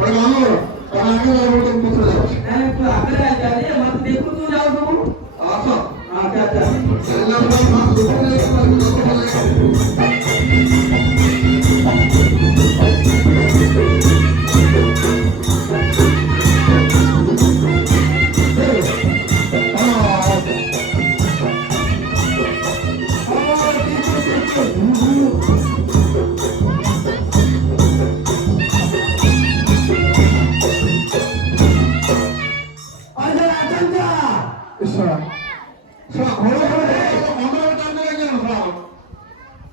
बड़े मानो और आगे वाले बोलते हैं पूछ रहे हो नहीं तू आगे जा रही है मत देखो तू जाओ तुम आसा हाँ क्या क्या चलना पड़ा हाथ दुखने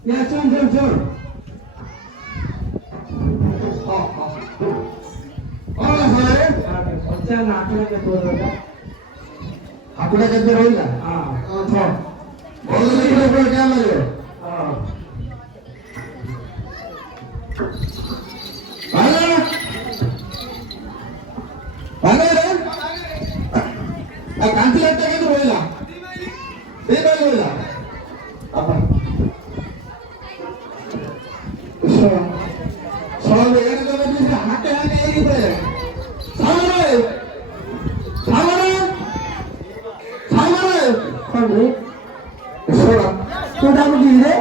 या चल और हमारे अच्छा नाटक के तो होगा हाकुड़ा के अंदर होगा हां अच्छा बहुत लिखने पर क्या लगे हां भागा भागा रे आ कांति लगता के तो होगा दे बाल होगा अपन साले एक जगह पे हाथे हाथे एरी पे सामने कौन रे सोरा तू डाल दी रे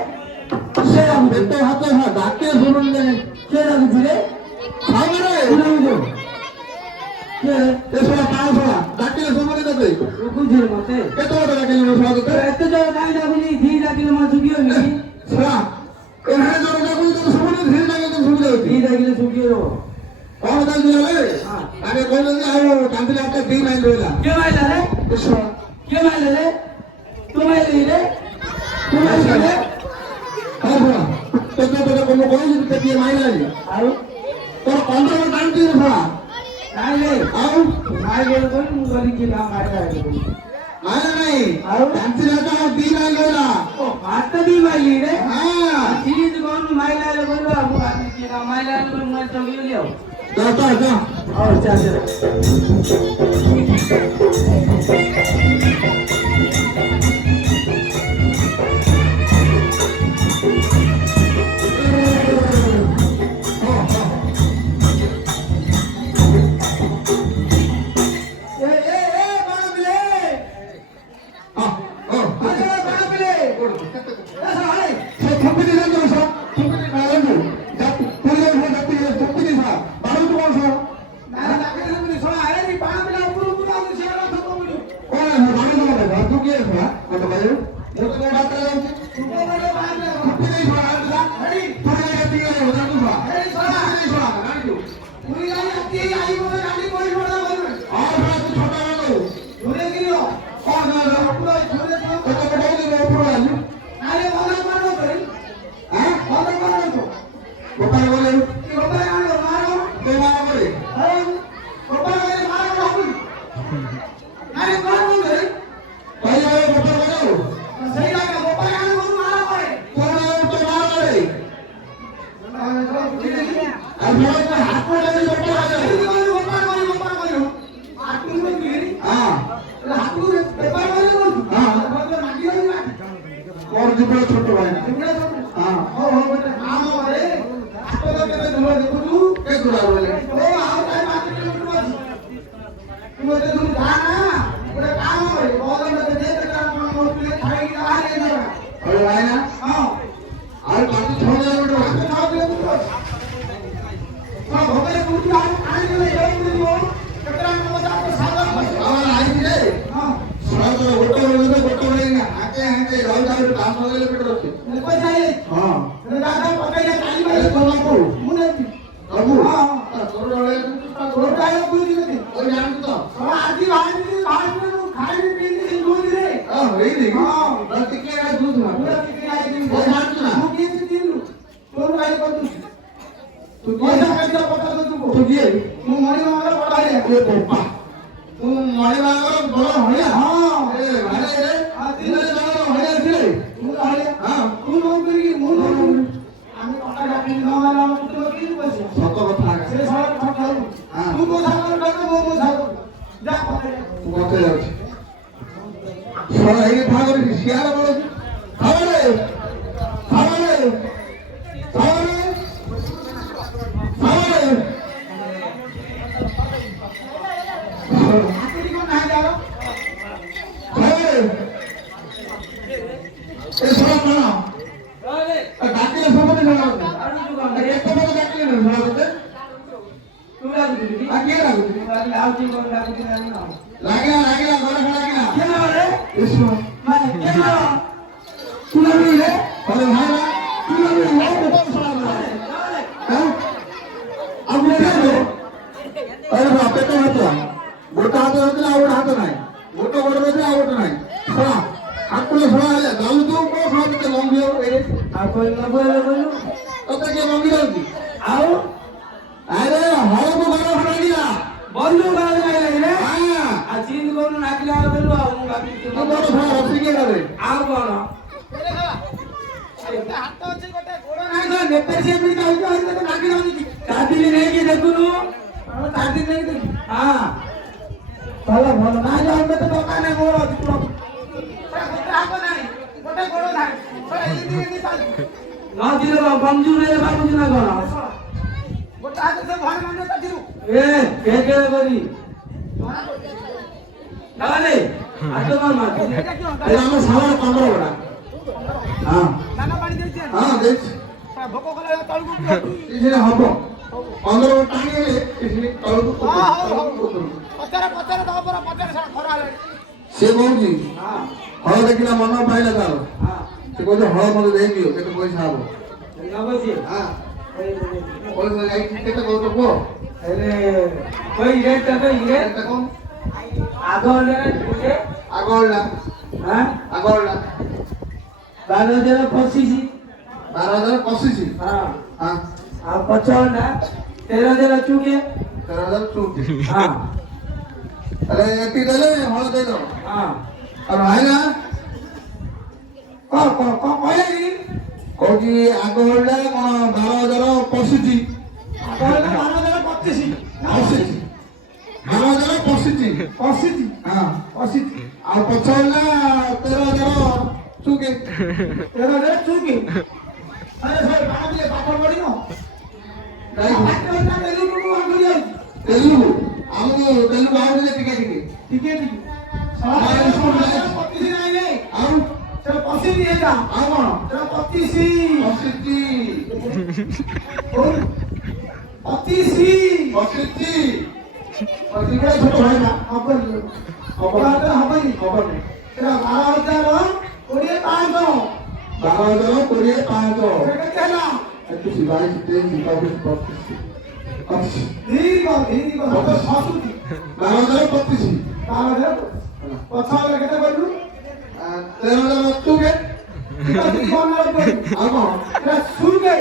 से हम बेटे हाथे हाथ डाके सुनन दे के डाल दी रे सामने सुनो जो के ए सोरा पाँच सोरा डाके सुनन दे रुको जे मते के तो डाके लो सोरा तो एते जो नहीं डाबुनी धी डाकिले मा सुगियो नी सोरा एहरे जो डाके तो सुनन धीरे डाके तो सुन दे धी डाकिले सुगियो कौन डाल दिया ले हां अरे कोई नहीं आयो कांति लगता दी नहीं लेला के माइला रे सोरा के माइला रे तू माइला रे तू माइला रे हाँ सोरा तो कोनो कोई नहीं ते दिए माइला नहीं आउ तो कंट्रोल टाइम दिए सोरा नहीं ले आओ माइले कोई मुगली के नाम माइला है आया नहीं आओ कांति लगता दी नहीं लेला ओ बात दी माइली रे हाँ सीरीज कौन माइला ले बोलो अब आदमी के नाम माइला ले मैं तो लियो जा और चल छोटे भाई हाँ हो बेटा काम करे तो दूर देखो तू के दूर बोले ओ आओ काय बात नहीं तू तो तुम जाना पूरा काम है बहुत में दे दे काम नोट ले खाई ना आ ले ना अरे भाई ना हां अरे बाकी छोड़ दे बेटा छोड़ दे तू सब हो गए तू आने ले जाओ तू कतरा को जा के सागर और आई रे हां सब गोटे नहीं आके आके रह जाओ काम हो गए बेटा रखे कोई चाहिए हां दादा पकड़ के काली भाई तो बापू मुने बाबू हां तोड़ वाले तोड़ काय कोई नहीं और जान तो आदि भाई में खाई पी के दूध रे हां वही नहीं हां बस टिके का दूध ना पूरा कितने आई दिन वो जान ना तू किस दिन तोड़ भाई को तू कैसा कैसा पता तो तुमको तो ये तू मरी मांगला पड़ा रे ये पापा तू मरे वाला बड़ा होया हां ए भाई रे आदि दिने वाला होया रे तू आले हां तू नौकरी मुन আমি কথা ডাকি নমালা পুত্র কি বলছিস সত কথা সে সব কথা হ্যাঁ তু কথা বল ডাক মো থাকো যা কথা तू কত যাচ্ছে সরা এই ভাগরে শিয়াল বড় খাবারে খাবারে খাবারে খাবারে କି ଆ କିଏ ଲାଗୁଛି ମୁଁ କହିଲି ଆଉ କିଏ କଣ ଡାକୁଛି ଜାଣିନ ଲାଗିଲା ଲାଗିଲା ଗଲା ଲାଗିଲା କିଏ ନା ରେ ଇସୁ ମାନେ କିଏ ନା ତୁମ ବିଲେ ଆରେ ଭାଇ ନା ତୁମ ବିଲେ ଆଉ ଗୋଟେ अरे बापे तो होता गोटा हात होता आवड हात नाही गोटा गोड होता आवड नाही सोळा हातले सोळा आले घालू तू को सोळा ते लंबी हो रे ଆଉ କହିଲା କହିଲୁ तते के लंबी होती ଆଉ अरे हळ को बड़ा बड़ा दिया ବନ୍ଧୁ ଗାଳି ଲାଗିଲା ରେ हां ଆଉ ଚିନ୍ କୋନ ନାକିଲା ବେଲୁ ଆଉ ମୁଁ ଭାବିଛି तो बड़ा सोळा हसी के रे ଆଉ କଣ ହାତ ଅଛି ଗୋଟେ ଗୋଡ଼ ନାହିଁ ତ ନେତେ ସେ ବି ଯାଉଛି ତ ନାକି ଯାଉଛି କାଟିଲି ନେଇକି ଦେଖୁନୁ କାଟି ନେଇକି ହଁ ଭଲ ଭଲ ନା ଯାଉ ତ ଦୋକାନ ନାହିଁ ମୋର ଅଛି ଗୋଟେ ହାତ ନାହିଁ ଗୋଟେ ଗୋଡ଼ ନାହିଁ ଏମିତି ଚାଲୁ ନ ଦିଲେ ବନ୍ଧୁ ରେ ଭାବୁଛି ନା କଣ ଗୋଟେ ହାତ ସେ ଘର ମାନେ କାଟିରୁ ଏ କେ କରି ନାଲେ ହାତ ମାର अरे हम साला 15 बड़ा हां ଦାନା ପାଣି ଦେଇଛି हां देख ଭୋକ କଲା ତଳକୁ इसने हबो 15 टांगे ले इसने तळू को ପଚାରେ ଦବ ପରା ପଚାରେ ସାରା ଖରା ହେଲାଣି से कहूची ହଁ हळ देखिला मन पाइला तार ହଁ से कहते हळ मते देई दियो केते पैसा हबो ନବ ସିଏ हां पैसा जाई केते कहतो को ହେଲେ କଇ ରେଟ୍ ଟା କଇ ରେ केते कोन ଆଗ ରେ ଟିକେ आगोळला ହଁ आगोळला 12,025 12,085 ହଁ हां ଆଉ 55 13,000 ଚୁକେ 13,000 ହଁ अरे एटी देले हळ दे दो ହଁ और भाई ना କହିଲେ कहूची आगोळला कोन 12,085 ଆଗ ରେ 12,025 85 12,085 25 हां 25 ଆଉ ପଛଲା 13,000 ଚୁକେ 13,000 ଚୁକେ ଆରେ ଭାଇ ବାହାରିଲେ ପାପଡ଼ ପଡ଼ିନ ନାଇଁ ତେଲୁଗୁ ଆମକୁ ଯାଉଛି ତେଲୁଗୁ ଆମକୁ ତେଲୁଗୁ ଆଉଥିଲେ ଟିକେ ଟିକେ ଟିକେ ଟିକେ ପଚିଶ ନାହିଁ ରେ ଆଉ ସେଟା ପଚିଶ ହେଇଟା ଆଉ କଣ ସେଟା 25 ଅଶୀତି 25 ଅଶୀତି ଟିକେ ଛୋଟ ଭାଇ ନା ହବନି ହବନି ଖବର ସେଟା 12,000 କୋଡ଼ିଏ 500 12,000 20 500 ସେଟା କେତେ ହେଲା 21 22 23 24 25 ଧୀରିକ ସତ ହସୁଛି 12,025 ପଛରେ କେତେ କହିଲୁ 13,000 ଚୁକେ ଆଉ ଆଉ କଣ ସୁକେ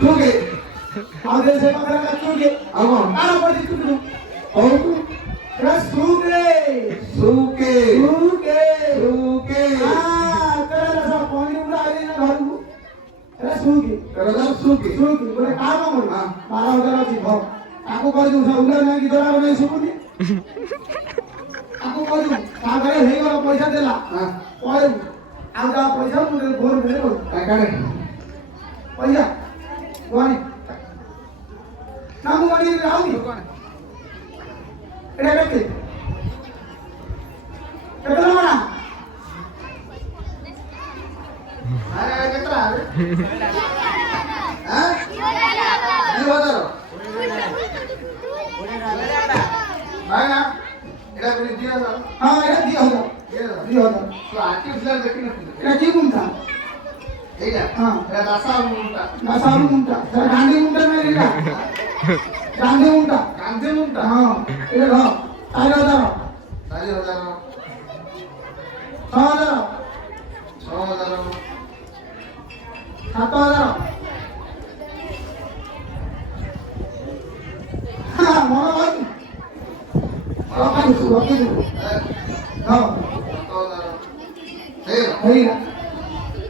ଚୁକେ ଆଉ ସେ ପାଖରେ ଚୁକେ ଆଉ କଣ କାଣ ପଡିଛି ଚୁକୁ ହଉ ଏଟା ସୁକେ ସୁକେ ସୁକେ ସୁକେ ତେରା ସବ ପାଣି ଉଡା ଆଇଲେ ନା ଘରକୁ ଏଟା ସୁକେ 13,000 ସୁକେ ସୁକେ ଗୋଟେ କାମ କର 12,000 ଅଛି ଭ ତାକୁ କହିଦଉ ସେ ଉଡା ନାହିଁ କି ଦରା ନାହିଁ ଶୁଭୁନି ତାକୁ କହିଦଉ ତା ଘରେ ହେଇଗଲା ପଇସା ଦେଲା ହଁ କହିବୁ ଆଉ ଯା ପଇସା ମୁଁ ଫୋନ ପେ କରୁ କାଳେ ପଇସା କୁହନି ନା ମୁଁ ଗଣି ରାହୁନି ଏଟା କେତେ କେତେ ଟଙ୍କା ଆରେ କେତେଟା ହାଁ 2,000 ଭାଇ ନା ଏଟା କୋଟି 2,000 ହଁ ଏଟା 2,000 ତୁ ଆର୍ଟିଫିସିଆଲ ଦେଖିନଥିଲୁ ଏଟା କି ମୁଣ୍ଟା ଏଇଟା ହଁ ଏଟା ଦାସାର ମୁଣ୍ଡା ଦାସାରୁ ମୁଣ୍ଟା ସେଟା ଗାନ୍ଧୀ ମୁଣ୍ଟା ନାହିଁ ଏଟା ଗାନ୍ଧୀ ମୁଣ୍ଟା ଗାନ୍ଧୀ ମୁଣ୍ଡା ହଁ ଏଟା ଘ 4,000 4,000 6,000 6,000 7,000 ମନ ଅଛି ରଖିଛୁ ହଁ 7,000 ହେଇଗଲା ହେଇଗଲା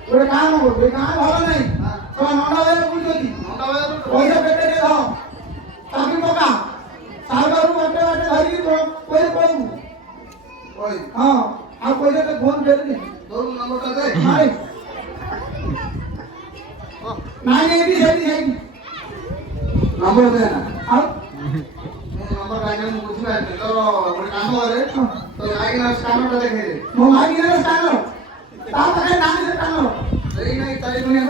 ଗୋଟେ କାମ କରୁ ଏ ଗାଁ ଭଲ ନାହିଁ ତମ ନଣ୍ଡା ଭାଇରେ ବୁଝୁଛନ୍ତି ପଇସା ପେଟେ ଦେ ଧର ଚାବି ପକା ସାଇବାରୁ ବାଟେ ବାଟେ ଧରିକି ପଇସା ପଳେଇବୁ ଓଇ ହଁ ଆଉ ପଇସା ତ ଫୋନ ଦେଲି ତୋର ନମ୍ବରଟା ଦେ ନାଇଁ ନାଇଁ ଏଇଠି ସେଇଠି ନମ୍ବର ଦେ ନା ଆଉ ମୁଁ ନମ୍ବର କାଇଁ ମୁଁ ବୁଝିପାରିନି ତୋର ଗୋଟେ କାମ କରେ ତୋ ମାଇକିନା ସ୍କାନରଟା ଦେଖେଇ ଦେ ମୋ ମାଗିଲେ ସ୍ଥାନ ତା ପାଖରେ ନାହିଁ ସେ ସ୍ଥାନ ଏଇ ନାଇଁ ତାରି ଦୁନିଆ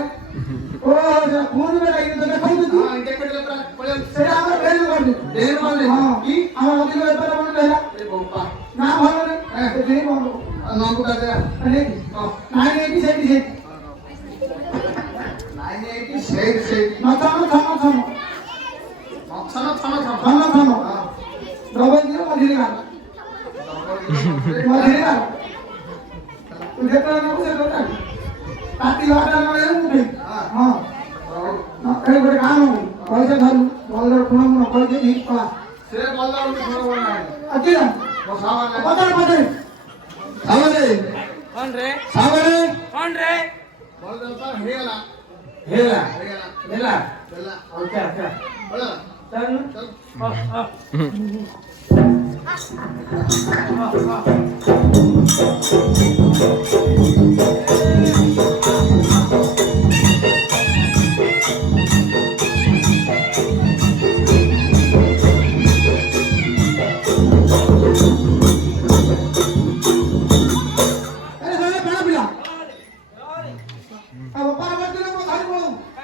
ସେଇଠି ନା ଥାମ ଥାମ ଥାମ ଥାମ ଥାମ ଡବଲ ଜିରୋ ମଝିରେ ଗାଁ ମଝିରେ ଗାଁ ତୁ ଯେତେବେଳେ ନେବୁ ସେତେବେଳେ ରାତି 11ଟା ବେଳେ ମୁଁ ଠିକ ହଁ ଏ ଗୋଟେ କାମ ପଇସା ଧରୁ ଭଲ ପୁଣ କହିଦେ ଠିକ କଲା ସେ ଗଲା ଆଜି ପଚାର ପଚାର ସାଗରେ कौन रे ସାଗରେ कौन रे ହେଇଗଲା ହେଲା ହେଇଗଲା ହେଲା ହେଲା ଆଚ୍ଛା ଆଚ୍ଛା ହେଲା ଚାଲ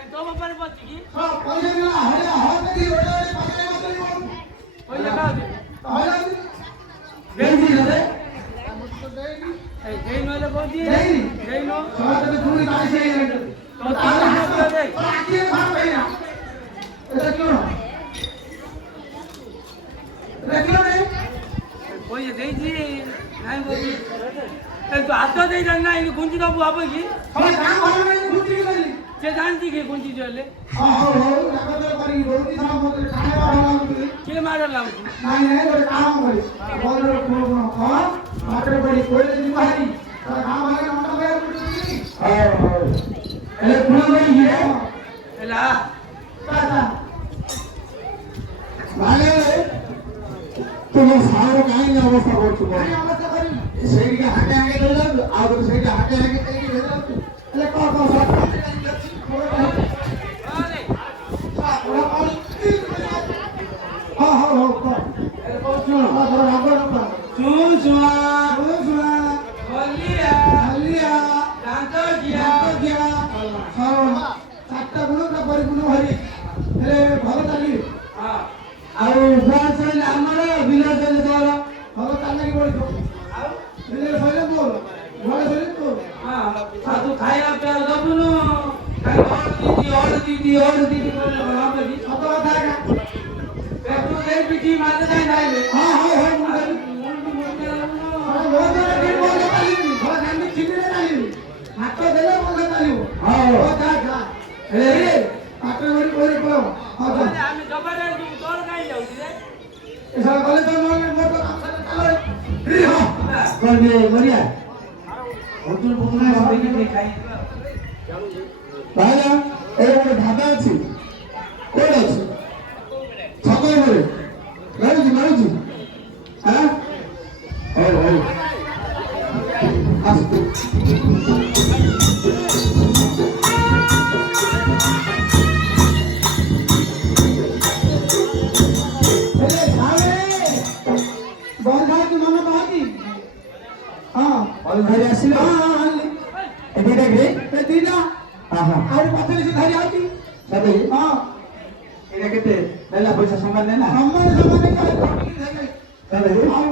तो ऊपर पहुंच की कोई लगा दे जय नो ले बोल दिए जय नो तो ताला हाथ दे कोई दे जी नहीं बोल दी तो हाथ दे जाना ये गुंजी का बुआ की जे जानती के गुंजी जो ले के मारला एला तुम सारो काई अवस्था करछु ସେଇଠି ହାଟେ ହାଟେ ଦେଲା ଆଉ ଗୋଟେ ସେଇଠି ହାଟେ ହାଟେ ଦେଇକି ଦେଲା ହେଲେ କଣ ଆଉ ଆମର ବିଲ ତୋର ଭଲ ଚାଲିକି ପଡିବ ବିଲ ସରିଲେ ତୋର ଘରେ ସରିଲେ ତୋର तू खाया पे दबुनु और दीदी ସତ କଥା ଏକା तू दे पिटी मार दे नहीं ହଁ ହଁ ହଁ ମୁଁ ହାତ ଦେଲେ ମଧ୍ୟ ଚାଲିବ ହଁ ଯା ଯା ଏ ହାତ ଧରି କହିଲେ ପଳେଇବ ହଁ ଯା ଆମେ ଜବାରେ ତୋର କାଇଁ ଯାଉଚି ରେ ଏସା ଗଲେ ତ ନହେଲେ ମୋର ତ କାମ ଚାଲେ ହଁ କରିବେ ବଢିଆ ଅର୍ଜୁନ ପୁତୁନା ସବେକି ଖାଇ ଭାଇରା ଏ ଗୋଟେ ଢାବା ଅଛି କୋଉଠି ଅଛି ଛକ ଉପରେ ମିଳୁଛି ହଁ ହଉ ହଉ ଆସ ଧରି ଆସିଲେ ଏଠି ଦେଖେ ଏ ଦିଟା ହଁ ଆହୁରି ପଛରେ ସେ ଧରି ଆଉଛି ସବେ ହଁ ଏଇଟା କେତେ ନେଲା ପଇସା ସମାନ ନେଲା ସମାନେ ସବେ ଆଉ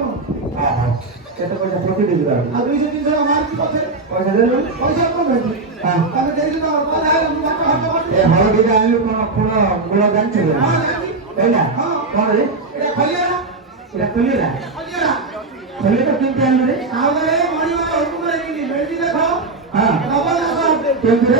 କେତେ ପଇସା ଠକି ଦେଇଯିବା 200 300 ମାର୍କ ପଛରେ ପଇସା ଦେଲୁ ପଇସା କଣ ରହିଛି ହଁ ଆମେ ଦେଇଛୁ ତ କହିଲା ହେଲେ ମୁଁ ବାଟ ହାତ କରିଛି ଏ ହଳଦୀଟା ଆଣିଲୁ କଣ ଫୁଲ ଗୁଣ ଜାଣିଛୁ ହଁ ଜାଣିଛି ହେଲା ହଁ କଣ ରେ ଏଟା ଖଲିଆରା ଏଟା ଖୋଲିଲା ଖଲିଆରା ଖୋଲିଟା କେମିତି ଆଣିଲୁ ରେ ଆଉ ରେ ମଣିମା ହୁକୁମ ରେ କିନି ବେଳଦି ଦେଖ ହଁ ଡବଲ ଆସ କେମିତି ରେ